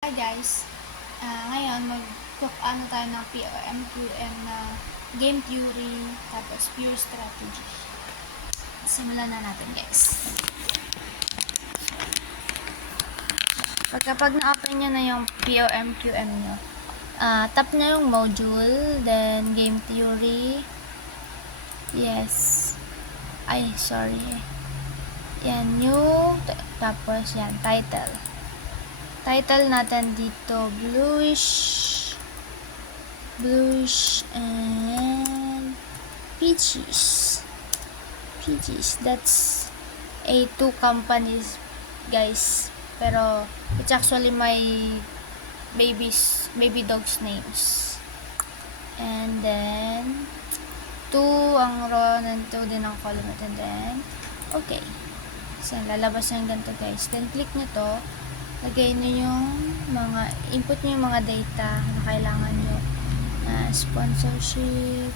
Hi guys, ngayon ano tayo ng POMQM na game theory tapos pure strategy. Simulan na natin guys. Pag na-open nyo na yung POMQM nyo, tap nyo yung module, then game theory. Yes. Ay, sorry. Yan, new, tapos yan, title. Title natin dito, bluish and peaches. That's a two companies guys, pero it's actually my baby dog's names. And then 2 ang row, and 2 din ang column, and then okay, so lalabas yung ganito guys. Then click nyo to, lagay nyo yung input nyo yung mga data na kailangan nyo, sponsorship.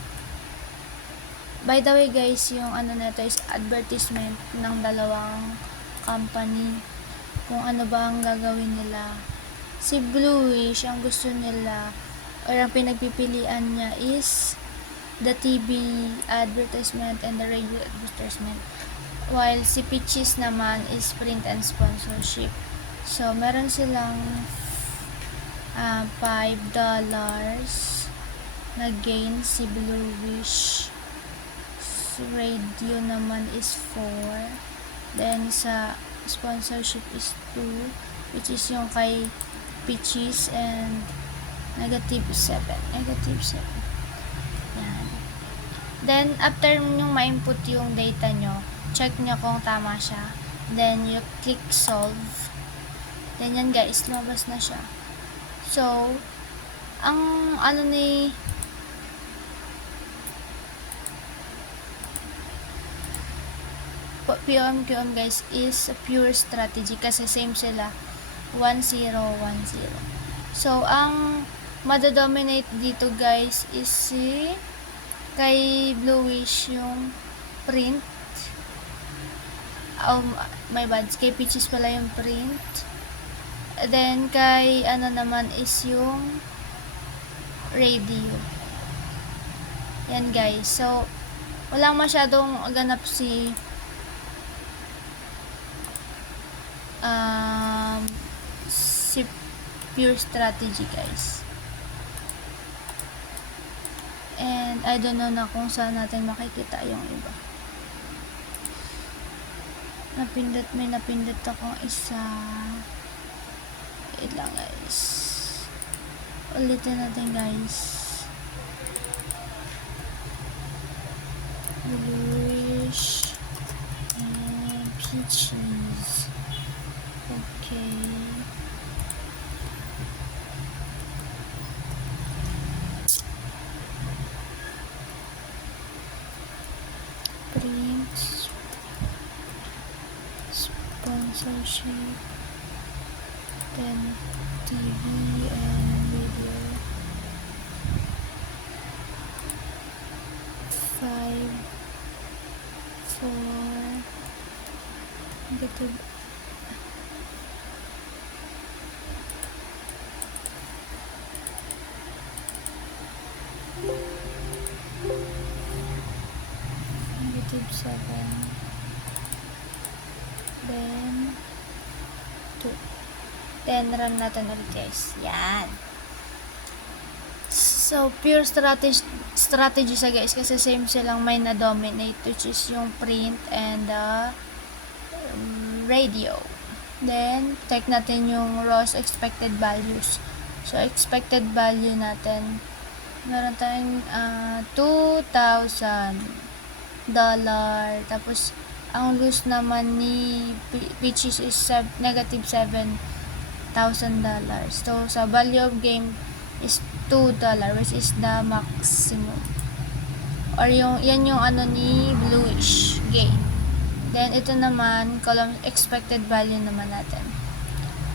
By the way guys, yung ano na to is advertisement ng dalawang company, kung ano ba ang gagawin nila. Si Bluish, ang gusto nila or ang pinagpipilian niya is the TV advertisement and the radio advertisement, while si Peaches naman is print and sponsorship. So meron silang $5 na gain si Bluish. Radio naman is 4. Then sa sponsorship is 2, which is yung kay Peaches, and -7. Yan. Then after nyo ma-input yung data nyo, check nyo kung tama siya. Then you click solve. Then yan guys, lumabas na siya. So ang ano ni POMQM guys is a pure strategy kasi same sila, 1-0, 1-0. So ang madodominate dito guys is si kay Bluish yung print. My bad, kay Peaches pala yung print. Then kay ano naman is yung radio. Yan guys, so wala masyadong ganap si pure strategy guys. And I don't know na kung saan natin makikita yung iba. May napindot akong isa. Wait lang guys, ulitin natin guys. Bluish and Peaches. Okay. Print, sponsorship, then TV and video. 5, 4, negative. -7, then 2. Then run natin ulit guys. Yan. So pure strategy sa guys kasi same silang may na-dominate, which is yung print and radio. Then take natin yung Ross expected values. So expected value natin, meron tayong $2,000. Tapos ang lose naman ni Peaches is -$7,000. So sa value of game is $2, which is the maximum, or yan yung ano ni Bluish gain. Then ito naman column expected value naman natin.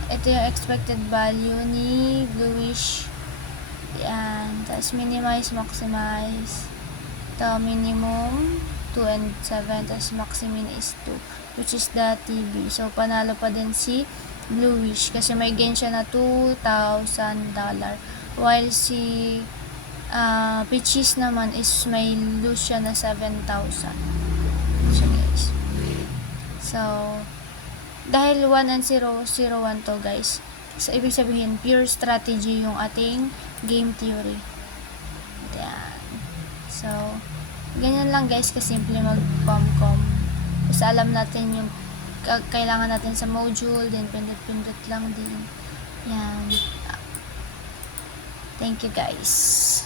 Ito yung expected value ni Bluish. Yan, tapos minimize, maximize. Ito minimum 2 and 7, tapos maximum is 2, which is the TV. So panalo pa din si Bluish kasi may gain siya na $2,000, while si Peaches naman is may lose siya na 7,000. So guys, so dahil 1 and 0, 0, 1 to guys, so ibig sabihin pure strategy yung ating game theory. Yan. So ganyan lang guys, kasimple mag-com. Basta alam natin yung kailangan natin sa module, then pindot-pindot lang din. Yan. Thank you guys.